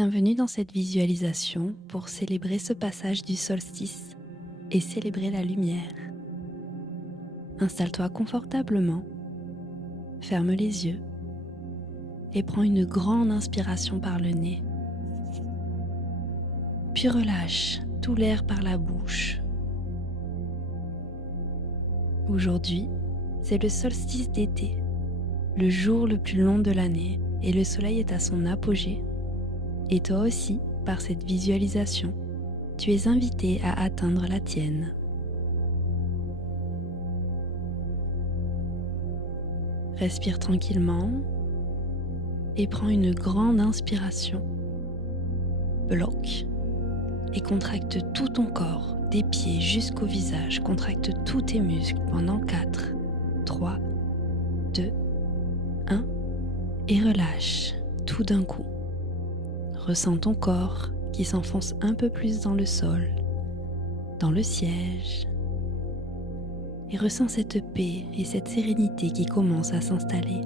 Bienvenue dans cette visualisation pour célébrer ce passage du solstice et célébrer la lumière. Installe-toi confortablement, ferme les yeux et prends une grande inspiration par le nez. Puis relâche tout l'air par la bouche. Aujourd'hui, c'est le solstice d'été, le jour le plus long de l'année et le soleil est à son apogée. Et toi aussi, par cette visualisation, tu es invité à atteindre la tienne. Respire tranquillement et prends une grande inspiration. Bloque et contracte tout ton corps, des pieds jusqu'au visage. Contracte tous tes muscles pendant 4, 3, 2, 1 et relâche tout d'un coup. Ressens ton corps qui s'enfonce un peu plus dans le sol, dans le siège, et ressens cette paix et cette sérénité qui commencent à s'installer.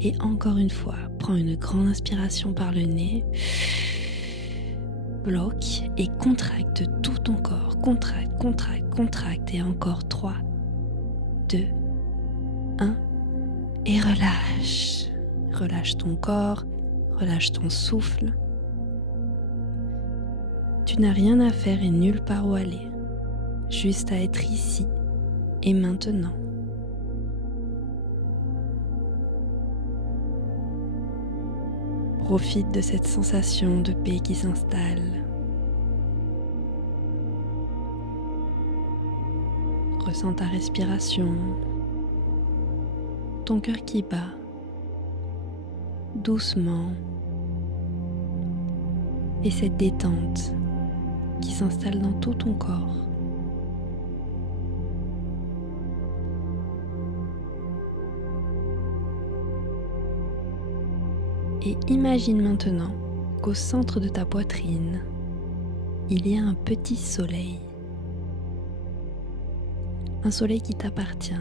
Et encore une fois, prends une grande inspiration par le nez. Bloque et contracte tout ton corps. Contracte, contracte, contracte. Et encore 3, 2, 1. Et relâche. Relâche ton corps, relâche ton souffle. Tu n'as rien à faire et nulle part où aller. Juste à être ici et maintenant. Profite de cette sensation de paix qui s'installe. Ressens ta respiration, ton cœur qui bat doucement et cette détente qui s'installe dans tout ton corps. Et imagine maintenant qu'au centre de ta poitrine, il y a un petit soleil. Un soleil qui t'appartient,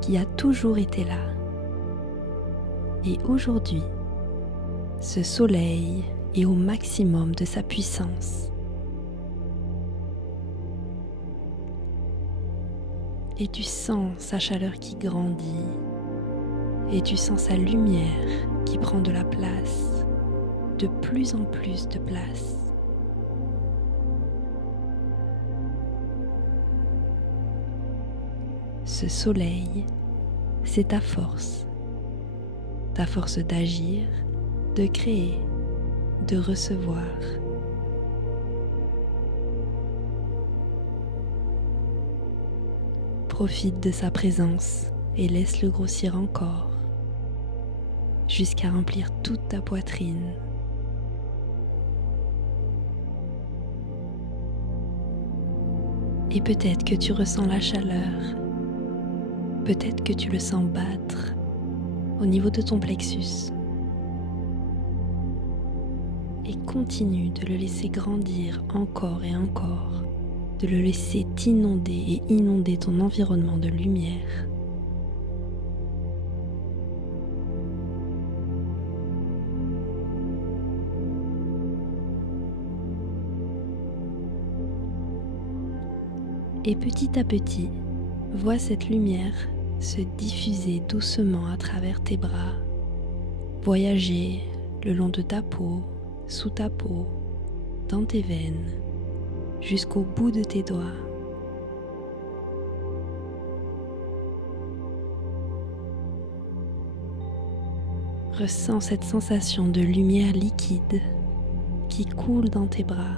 qui a toujours été là. Et aujourd'hui, ce soleil est au maximum de sa puissance. Et tu sens sa chaleur qui grandit. Et tu sens sa lumière qui prend de la place, de plus en plus de place. Ce soleil, c'est ta force d'agir, de créer, de recevoir. Profite de sa présence et laisse-le grossir encore, jusqu'à remplir toute ta poitrine. Et peut-être que tu ressens la chaleur, peut-être que tu le sens battre au niveau de ton plexus. Et continue de le laisser grandir encore et encore, de le laisser t'inonder et inonder ton environnement de lumière. Et petit à petit, vois cette lumière se diffuser doucement à travers tes bras, voyager le long de ta peau, sous ta peau, dans tes veines, jusqu'au bout de tes doigts. Ressens cette sensation de lumière liquide qui coule dans tes bras.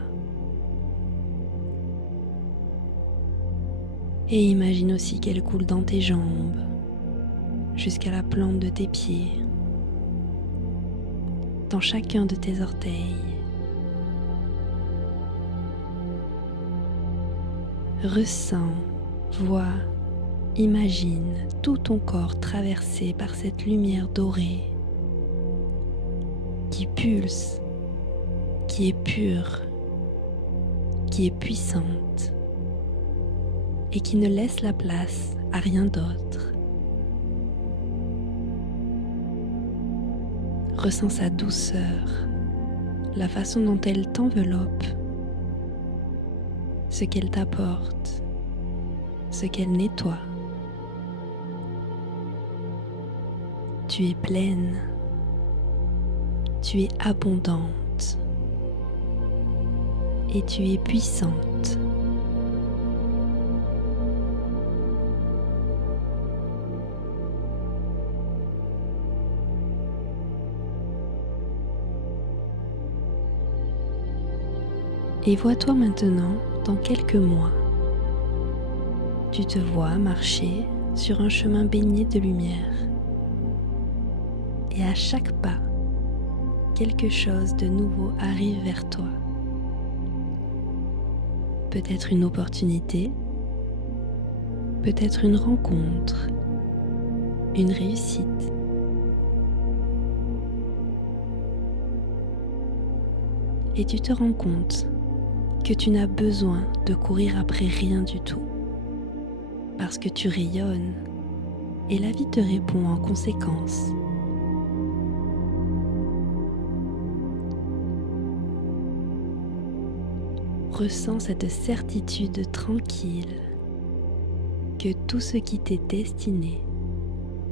Et imagine aussi qu'elle coule dans tes jambes, jusqu'à la plante de tes pieds, dans chacun de tes orteils. Ressens, vois, imagine tout ton corps traversé par cette lumière dorée qui pulse, qui est pure, qui est puissante et qui ne laisse la place à rien d'autre. Ressens sa douceur, la façon dont elle t'enveloppe, ce qu'elle t'apporte, ce qu'elle nettoie. Tu es pleine, tu es abondante et tu es puissante. Et vois-toi maintenant dans quelques mois. Tu te vois marcher sur un chemin baigné de lumière. Et à chaque pas, quelque chose de nouveau arrive vers toi. Peut-être une opportunité, peut-être une rencontre, une réussite. Et tu te rends compte que tu n'as besoin de courir après rien du tout, parce que tu rayonnes et la vie te répond en conséquence. Ressens cette certitude tranquille que tout ce qui t'est destiné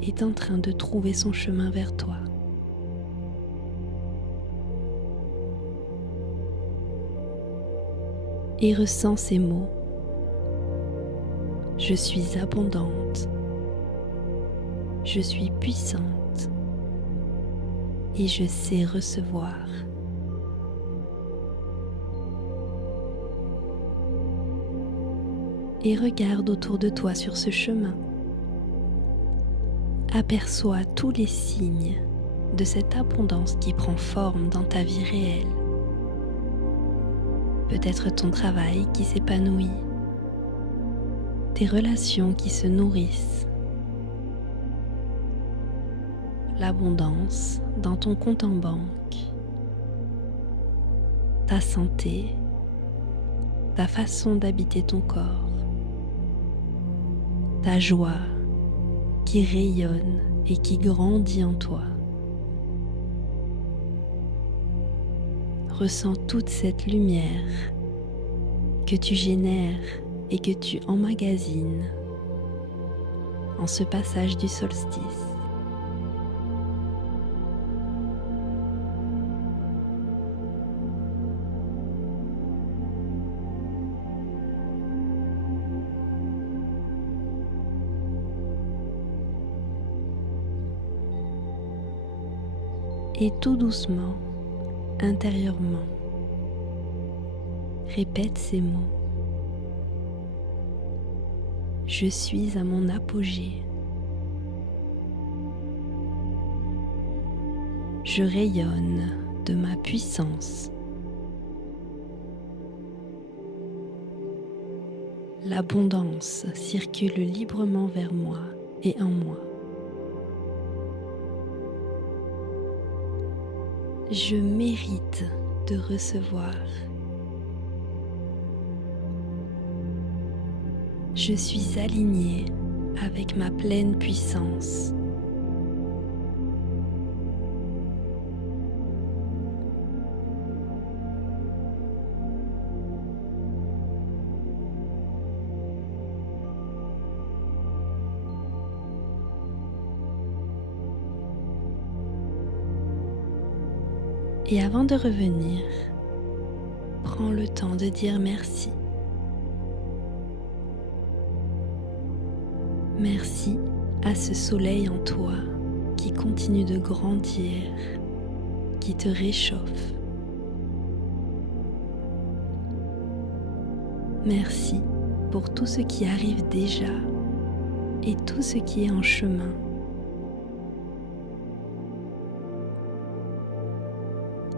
est en train de trouver son chemin vers toi. Et ressens ces mots. Je suis abondante. Je suis puissante. Et je sais recevoir. Et regarde autour de toi sur ce chemin. Aperçois tous les signes de cette abondance qui prend forme dans ta vie réelle. Peut-être ton travail qui s'épanouit, tes relations qui se nourrissent, l'abondance dans ton compte en banque, ta santé, ta façon d'habiter ton corps, ta joie qui rayonne et qui grandit en toi. Ressens toute cette lumière que tu génères et que tu emmagasines en ce passage du solstice. Et tout doucement, intérieurement, répète ces mots. Je suis à mon apogée. Je rayonne de ma puissance. L'abondance circule librement vers moi et en moi. Je mérite de recevoir. Je suis alignée avec ma pleine puissance. Et avant de revenir, prends le temps de dire merci. Merci à ce soleil en toi qui continue de grandir, qui te réchauffe. Merci pour tout ce qui arrive déjà et tout ce qui est en chemin.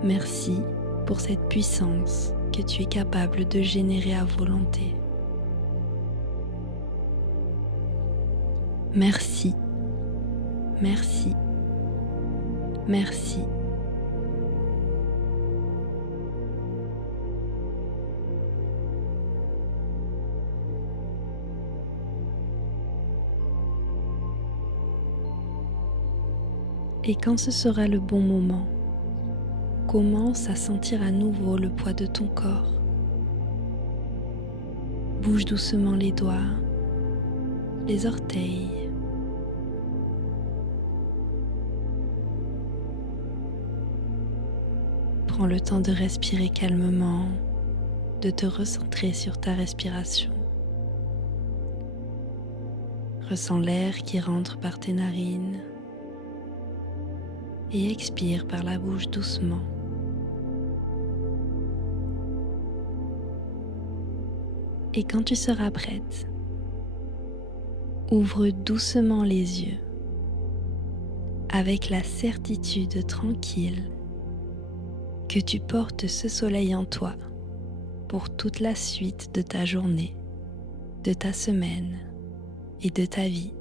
Merci pour cette puissance que tu es capable de générer à volonté. Merci, merci, merci. Et quand ce sera le bon moment, commence à sentir à nouveau le poids de ton corps. Bouge doucement les doigts, les orteils. Prends le temps de respirer calmement, de te recentrer sur ta respiration. Ressens l'air qui rentre par tes narines et expire par la bouche doucement. Et quand tu seras prête, ouvre doucement les yeux avec la certitude tranquille que tu portes ce soleil en toi pour toute la suite de ta journée, de ta semaine et de ta vie.